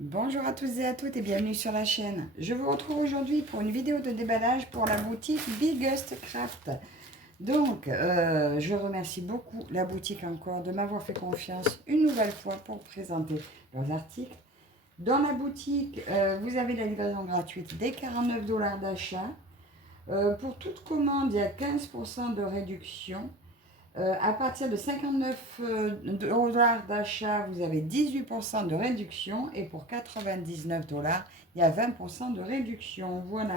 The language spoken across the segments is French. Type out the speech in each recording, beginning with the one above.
Bonjour à tous et à toutes et bienvenue sur la chaîne. Je vous retrouve aujourd'hui pour une vidéo de déballage pour la boutique Biggest Craft. Donc, je remercie beaucoup la boutique encore de m'avoir fait confiance une nouvelle fois pour présenter leurs articles. Dans la boutique, vous avez la livraison gratuite dès 49 $ d'achat. Pour toute commande, il y a 15% de réduction. À partir de 59 $ d'achat, vous avez 18% de réduction. Et pour 99 $, il y a 20% de réduction. Voilà.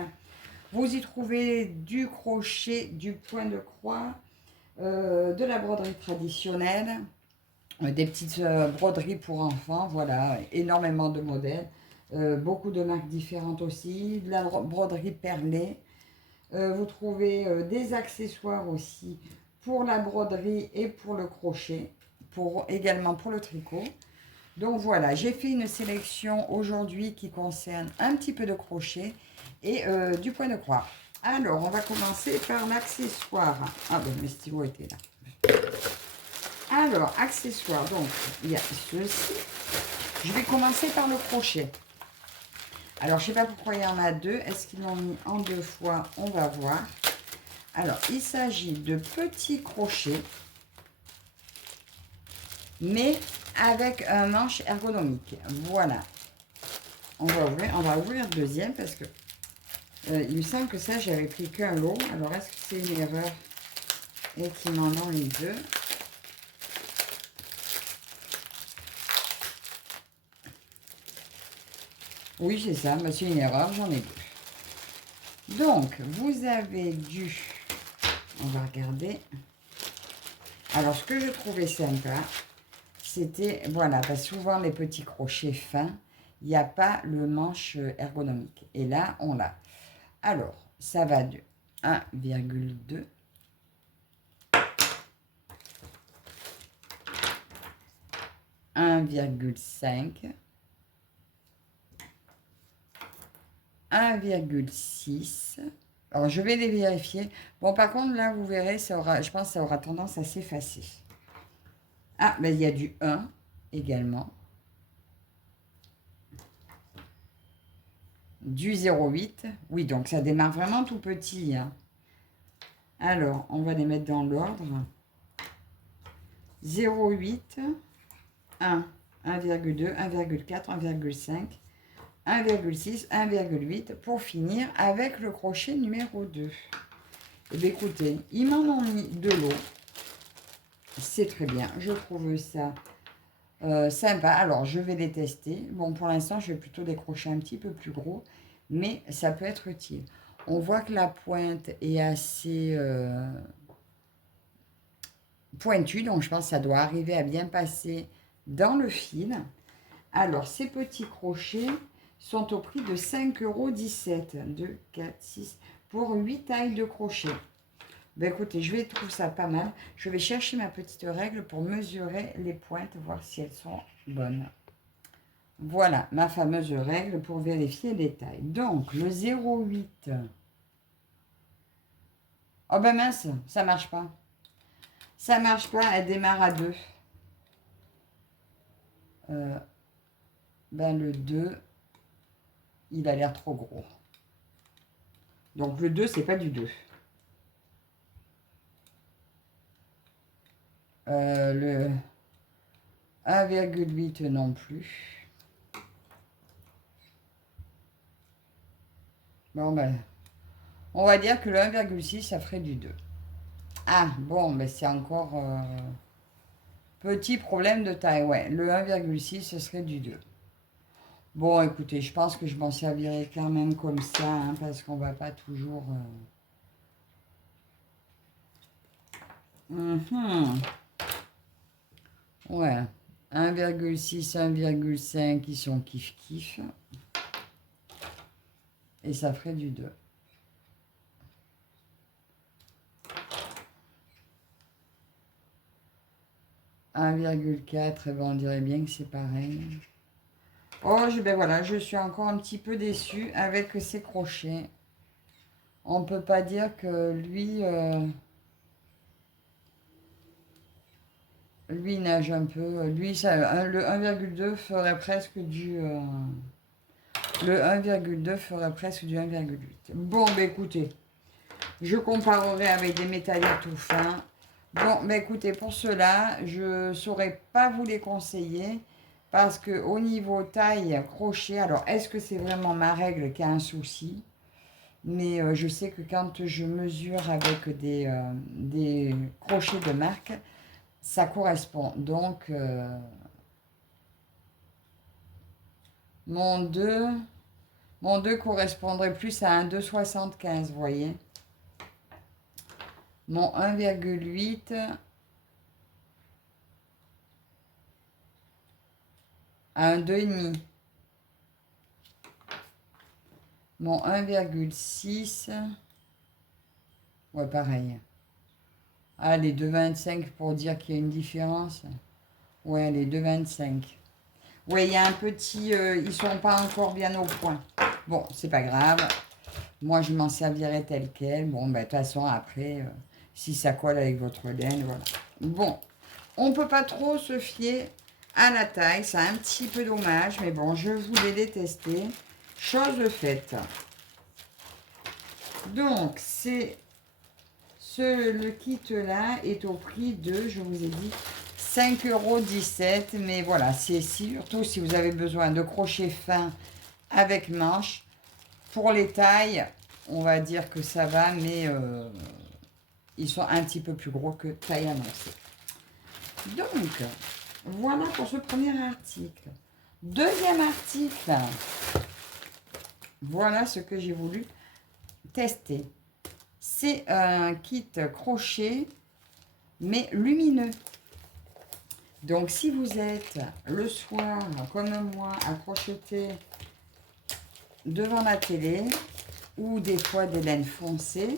Vous y trouvez du crochet, du point de croix, de la broderie traditionnelle, des petites broderies pour enfants. Voilà, énormément de modèles. Beaucoup de marques différentes aussi. De la broderie perlée. Vous trouvez des accessoires aussi pour la broderie et pour le crochet, également pour le tricot. Donc voilà, j'ai fait une sélection aujourd'hui qui concerne un petit peu de crochet et du point de croix. Alors, on va commencer par l'accessoire. Ah ben, mes stylos étaient là. Alors, accessoires, donc, il y a ceci. Je vais commencer par le crochet. Alors, je ne sais pas pourquoi il y en a deux. Est-ce qu'ils l'ont mis en deux fois? On va voir. Alors, il s'agit de petits crochets, mais avec un manche ergonomique. Voilà. On va ouvrir le deuxième parce que il me semble que ça, j'avais pris qu'un lot. Alors, est-ce que c'est une erreur et qu'ils m'en ont les deux? Oui, c'est ça, mais c'est une erreur, j'en ai deux. Donc, vous avez on va regarder. Alors, ce que je trouvais sympa, c'était, voilà, parce que souvent les petits crochets fins, il n'y a pas le manche ergonomique. Et là, on l'a. Alors, ça va de 1,2, 1,5, 1,6. Alors, je vais les vérifier. Bon, par contre, là, vous verrez, je pense que ça aura tendance à s'effacer. Ah, ben, il y a du 1 également. Du 0,8. Oui, donc ça démarre vraiment tout petit. Hein. Alors, on va les mettre dans l'ordre. 0,8, 1, 1,2, 1,4, 1,5, 1,6, 1,8 pour finir avec le crochet numéro 2. Et bien écoutez, ils m'en ont mis de l'eau. C'est très bien. Je trouve ça sympa. Alors, je vais les tester. Bon, pour l'instant, je vais plutôt des crochets un petit peu plus gros, mais ça peut être utile. On voit que la pointe est assez pointue, donc je pense que ça doit arriver à bien passer dans le fil. Alors, ces petits crochets sont au prix de 5,17 €. 2, 4, 6 pour 8 tailles de crochet. Ben écoutez, je vais trouver ça pas mal. Je vais chercher ma petite règle pour mesurer les pointes, voir si elles sont bonnes. Voilà, ma fameuse règle pour vérifier les tailles. Donc, le 0,8. Oh ben mince, ça marche pas. Ça marche pas, elle démarre à 2. Ben le 2, il a l'air trop gros. Donc le 2, c'est pas du 2. Le 1,8 non plus. Bon ben, on va dire que le 1,6, ça ferait du 2. Ah, bon, ben c'est encore petit problème de taille. Ouais, le 1,6, ce serait du 2. Bon, écoutez, je pense que je m'en servirai quand même comme ça, hein, parce qu'on va pas toujours... Ouais, 1,6, 1,5, ils sont kiff-kiff. Et ça ferait du 2. « 1,4, ben on dirait bien que c'est pareil. Oh, ben voilà, je suis encore un petit peu déçue avec ces crochets. On ne peut pas dire que lui, Lui nage un peu. Lui, ça, le 1,2 ferait presque du... le 1,2 ferait presque du 1,8. Bon, bah écoutez, je comparerai avec des métalliques tout fins. Bon, bah écoutez, pour cela, je ne saurais pas vous les conseiller. Parce que au niveau taille, crochet, alors est-ce que c'est vraiment ma règle qui a un souci? Mais je sais que quand je mesure avec des crochets de marque, ça correspond. Donc, mon 2, mon 2 correspondrait plus à un 2,75, vous voyez. Mon 1,8 à un 2,5. Mon 1,6, ouais, pareil. Allez, 2,25 pour dire qu'il y a une différence. Ouais, les 2,25. Ouais, il y a un petit... ils sont pas encore bien au point. Bon, c'est pas grave. Moi, je m'en servirai tel quel. Bon, ben, de toute façon, après, si ça colle avec votre laine, voilà. Bon, on ne peut pas trop se fier à la taille. C'est un petit peu dommage, mais bon, je voulais les tester. Chose faite. Donc, le kit-là est au prix de, je vous ai dit, 5,17 €. Mais voilà, c'est surtout si vous avez besoin de crochets fins avec manches. Pour les tailles, on va dire que ça va, mais ils sont un petit peu plus gros que taille annoncée. Donc, voilà pour ce premier article. Deuxième article, voilà ce que j'ai voulu tester. C'est un kit crochet, mais lumineux. Donc, si vous êtes le soir, comme moi, à crocheter devant la télé, ou des fois des laines foncées,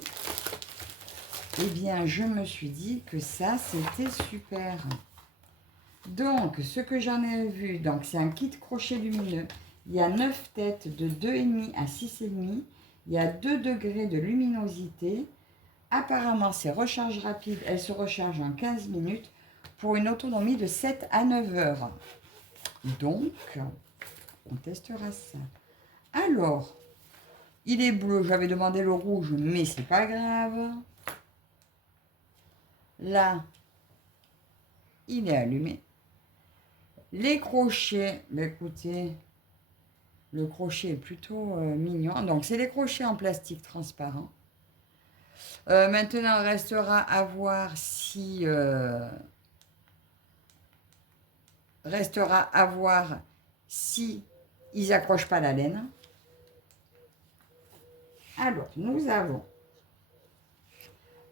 eh bien, je me suis dit que ça, c'était super. Donc, ce que j'en ai vu, donc c'est un kit crochet lumineux. Il y a 9 têtes de 2,5 à 6,5. Il y a 2 degrés de luminosité. Apparemment, c'est recharge rapide. Elle se recharge en 15 minutes pour une autonomie de 7 à 9 heures. Donc, on testera ça. Alors, il est bleu. J'avais demandé le rouge, mais c'est pas grave. Là, il est allumé. Les crochets, bah écoutez, le crochet est plutôt mignon. Donc, c'est des crochets en plastique transparent. Maintenant, il restera à voir si... ils accrochent pas la laine. Alors, nous avons...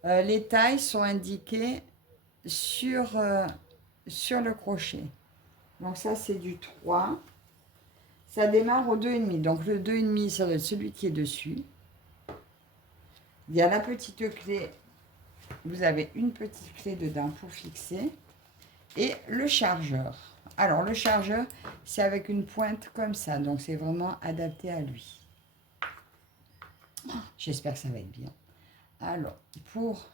les tailles sont indiquées sur le crochet. Donc, ça, c'est du 3. Ça démarre au 2,5. Donc, le 2,5, ça doit être celui qui est dessus. Il y a la petite clé. Vous avez une petite clé dedans pour fixer. Et le chargeur. Alors, le chargeur, c'est avec une pointe comme ça. Donc, c'est vraiment adapté à lui. J'espère que ça va être bien. Alors, pour...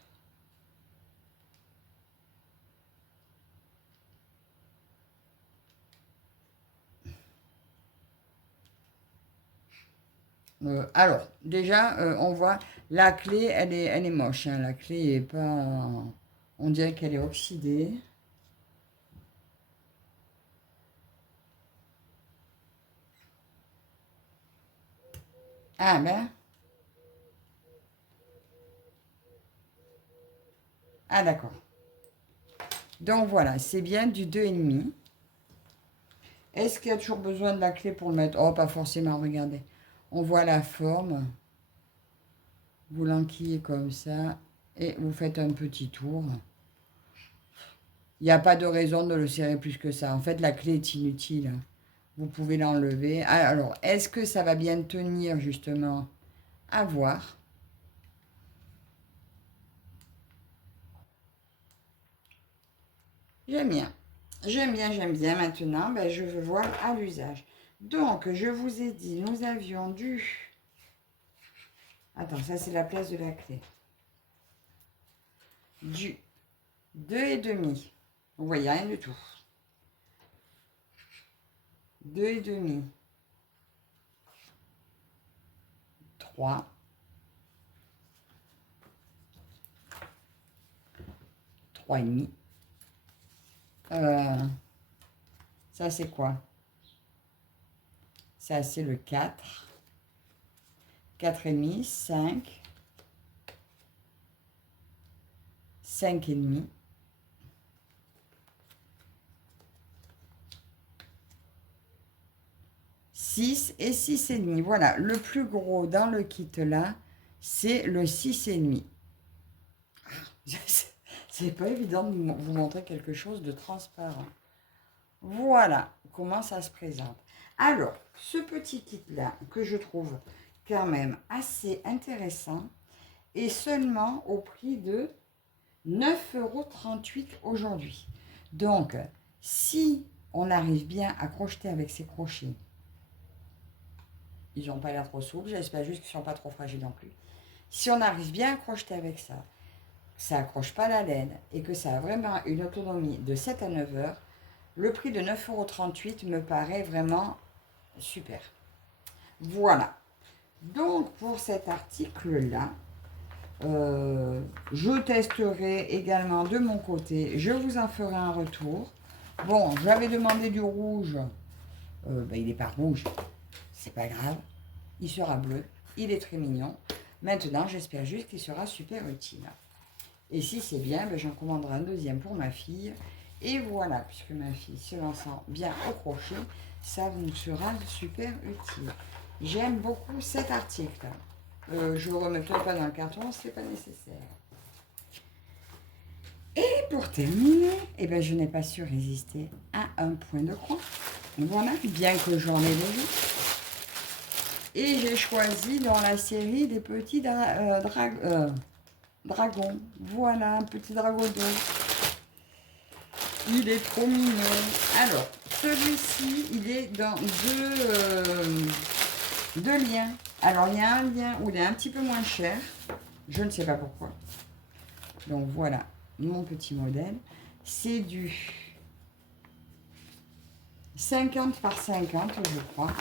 alors, déjà, on voit la clé, elle est moche. Hein. La clé est pas... On dirait qu'elle est oxydée. Ah ben... Ah d'accord. Donc voilà, c'est bien du 2,5. Est-ce qu'il y a toujours besoin de la clé pour le mettre? Oh, pas forcément, regardez. On voit la forme. Vous l'enquillez comme ça. Et vous faites un petit tour. Il n'y a pas de raison de le serrer plus que ça. En fait, la clé est inutile. Vous pouvez l'enlever. Alors, est-ce que ça va bien tenir, justement? À voir. J'aime bien. J'aime bien, j'aime bien. Maintenant, ben, je veux voir à l'usage. Donc, je vous ai dit, nous avions du... Attends, ça, c'est la place de la clé. Du 2,5. Vous voyez rien du tout. 2,5. 3. 3,5. Ça, c'est quoi? Ça, c'est le 4. 4,5. 5. 5,5. 6 et 6,5. Voilà, le plus gros dans le kit là, c'est le 6,5. C'est pas évident de vous montrer quelque chose de transparent. Voilà comment ça se présente. Alors, ce petit kit-là, que je trouve quand même assez intéressant, est seulement au prix de 9,38 € aujourd'hui. Donc, si on arrive bien à crocheter avec ces crochets, ils n'ont pas l'air trop souples, j'espère juste qu'ils ne sont pas trop fragiles non plus. Si on arrive bien à crocheter avec ça, ça accroche pas la laine et que ça a vraiment une autonomie de 7 à 9 heures, le prix de 9,38 € me paraît vraiment super. Voilà. Donc, pour cet article-là, je testerai également de mon côté. Je vous en ferai un retour. Bon, j'avais demandé du rouge. Il n'est pas rouge. C'est pas grave. Il sera bleu. Il est très mignon. Maintenant, j'espère juste qu'il sera super utile. Et si c'est bien, j'en commanderai un deuxième pour ma fille. Et voilà, puisque ma fille se lançant bien au crochet, ça vous sera super utile. J'aime beaucoup cet article. Je ne le remettrai pas dans le carton, ce n'est pas nécessaire. Et pour terminer, je n'ai pas su résister à un point de croix. Voilà, bien que j'en ai déjà. Et j'ai choisi dans la série des petits dragons. Voilà, un petit dragon d'eau. Il est trop mignon. Alors, celui-ci, il est dans deux liens. Alors, il y a un lien où il est un petit peu moins cher. Je ne sais pas pourquoi. Donc, voilà mon petit modèle. C'est du 50 par 50, je crois.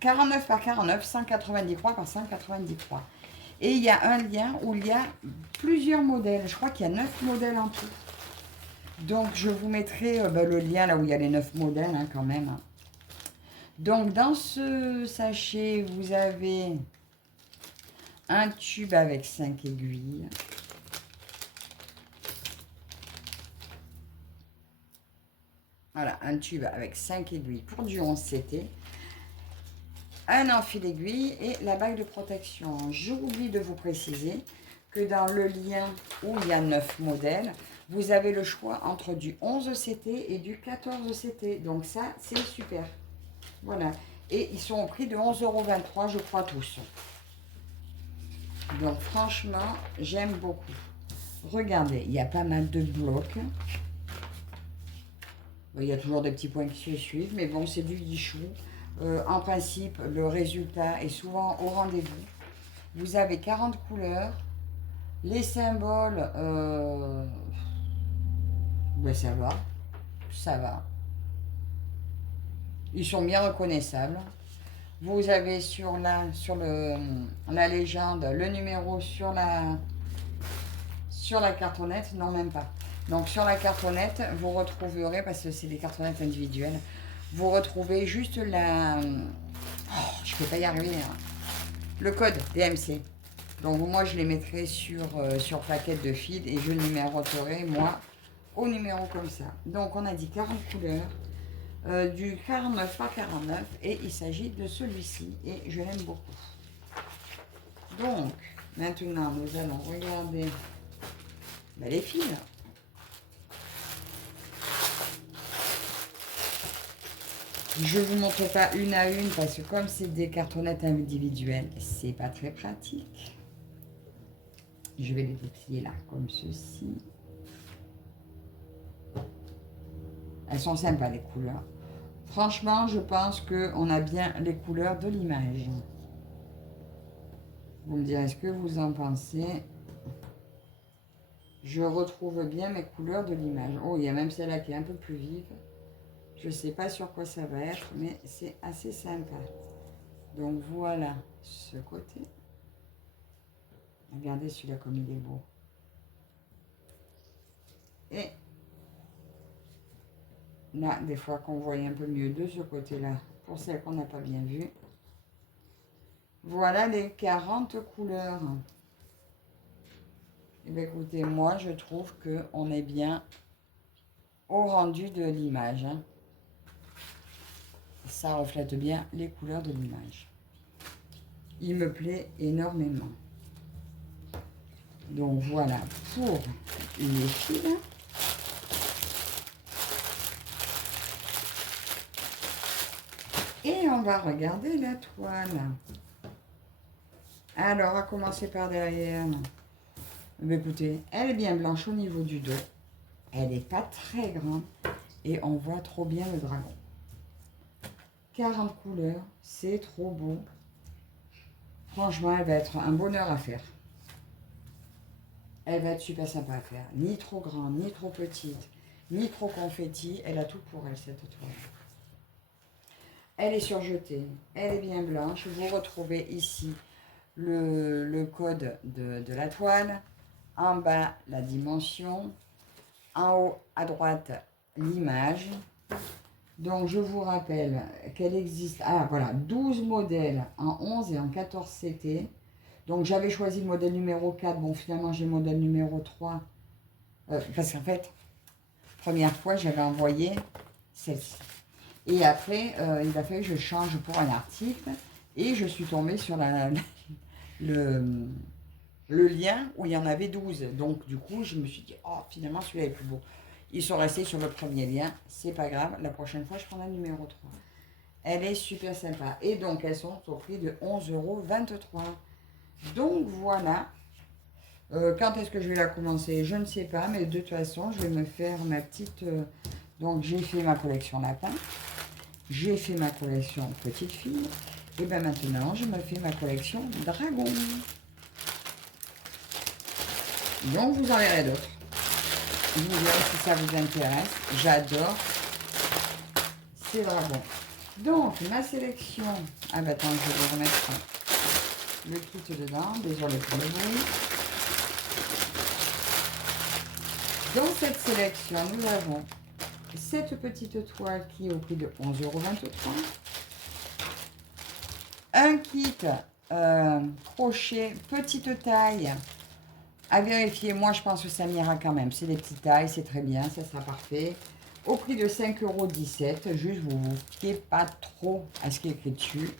49 par 49, 190 croix par 190 croix. Et il y a un lien où il y a plusieurs modèles. Je crois qu'il y a 9 modèles en tout. Donc, je vous mettrai le lien là où il y a les 9 modèles quand même. Donc, dans ce sachet, vous avez un tube avec 5 aiguilles. Voilà, un tube avec 5 aiguilles pour du 11 CT. Un enfil aiguille et la bague de protection. J'oublie de vous préciser que dans le lien où il y a 9 modèles, vous avez le choix entre du 11 CT et du 14 CT. Donc ça, c'est super. Voilà. Et ils sont au prix de 11,23 €, je crois, tous. Donc franchement, j'aime beaucoup. Regardez, il y a pas mal de blocs. Il y a toujours des petits points qui se suivent, mais bon, c'est du guichou. En principe, le résultat est souvent au rendez-vous. Vous avez 40 couleurs. Les symboles, ça va. Ça va. Ils sont bien reconnaissables. Vous avez sur la légende le numéro sur la cartonnette. Non, même pas. Donc sur la cartonnette, vous retrouverez, parce que c'est des cartonnettes individuelles, vous retrouvez juste la... Oh, je ne peux pas y arriver. Hein. Le code DMC. Donc moi, je les mettrai sur plaquette de fil et je numéroterai, moi, au numéro comme ça. Donc on a dit 40 couleurs, du 49 par 49 et il s'agit de celui-ci et je l'aime beaucoup. Donc maintenant, nous allons regarder les fils. Je ne vous montre pas une à une parce que comme c'est des cartonnettes individuelles, c'est pas très pratique. Je vais les déplier là, comme ceci. Elles sont sympas les couleurs. Franchement, je pense qu'on a bien les couleurs de l'image. Vous me direz ce que vous en pensez. Je retrouve bien mes couleurs de l'image. Oh, il y a même celle-là qui est un peu plus vive. Je ne sais pas sur quoi ça va être, mais c'est assez sympa. Donc voilà ce côté. Regardez celui-là comme il est beau. Et là, des fois qu'on voit un peu mieux de ce côté-là, pour celles qu'on n'a pas bien vues. Voilà les 40 couleurs. Et bien écoutez, moi je trouve qu'on est bien au rendu de l'image. Hein. Ça reflète bien les couleurs de l'image. Il me plaît énormément. Donc voilà pour les fils. Et on va regarder la toile. Alors, à commencer par derrière. Mais écoutez, elle est bien blanche au niveau du dos. Elle n'est pas très grande. Et on voit trop bien le dragon. 40 couleurs, c'est trop beau. Franchement, elle va être un bonheur à faire. Elle va être super sympa à faire. Ni trop grande, ni trop petite, ni trop confetti. Elle a tout pour elle, cette toile. Elle est surjetée. Elle est bien blanche. Vous retrouvez ici le code de la toile. En bas, la dimension. En haut, à droite, l'image. Donc, je vous rappelle qu'elle existe. Ah, voilà, 12 modèles en 11 et en 14 CT. Donc, j'avais choisi le modèle numéro 4. Bon, finalement, j'ai le modèle numéro 3. Parce qu'en fait, première fois, j'avais envoyé celle-ci. Et après, il a fallu que je change pour un article. Et je suis tombée sur le lien où il y en avait 12. Donc, du coup, je me suis dit, oh, finalement, celui-là est plus beau. Ils sont restés sur le premier lien. C'est pas grave. La prochaine fois, je prends la numéro 3. Elle est super sympa. Et donc, elles sont au prix de 11,23 €. Donc, voilà. Quand est-ce que je vais la commencer? Je ne sais pas. Mais de toute façon, je vais me faire ma petite... Donc, j'ai fait ma collection lapin. J'ai fait ma collection petite fille. Et bien maintenant, je me fais ma collection dragon. Donc, vous en verrez d'autres. Vous verrez si ça vous intéresse. J'adore ces dragons. Donc, ma sélection... Ah bah attends, je vais remettre le kit dedans. Désolé pour le bruit. Dans cette sélection, nous avons cette petite toile qui est au prix de 11,23 €. Un kit crochet petite taille. À vérifier, moi je pense que ça m'ira quand même. C'est des petites tailles, c'est très bien, ça sera parfait. Au prix de 5,17 €. Juste, vous ne vous fiez pas trop à ce qui est écrit dessus.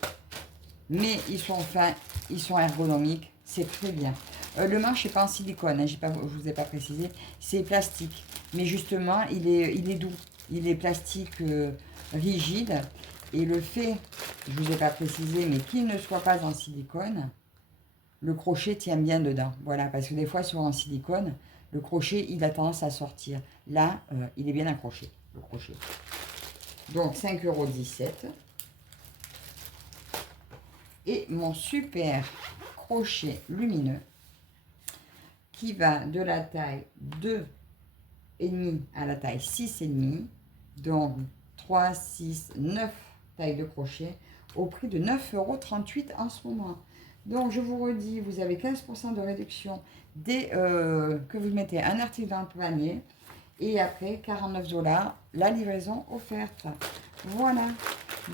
Mais ils sont fins, ils sont ergonomiques, c'est très bien. Le manche n'est pas en silicone, hein, je ne vous ai pas précisé, c'est plastique. Mais justement, il est doux. Il est plastique rigide. Et le fait, je ne vous ai pas précisé, mais qu'il ne soit pas en silicone, le crochet tient bien dedans. Voilà, parce que des fois, sur en silicone, le crochet, il a tendance à sortir. Là, il est bien accroché, le crochet. Donc, 5,17 €. Et mon super crochet lumineux qui va de la taille 2,5 à la taille 6,5. Donc, 3, 6, 9 tailles de crochet au prix de 9,38 € en ce moment. Donc, je vous redis, vous avez 15% de réduction dès que vous mettez un article dans le panier. Et après, 49 $, la livraison offerte. Voilà.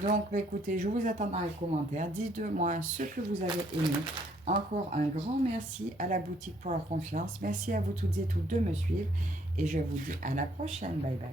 Donc, écoutez, je vous attends dans les commentaires. Dites-moi ce que vous avez aimé. Encore un grand merci à la boutique pour leur confiance. Merci à vous toutes et tous de me suivre. Et je vous dis à la prochaine. Bye bye.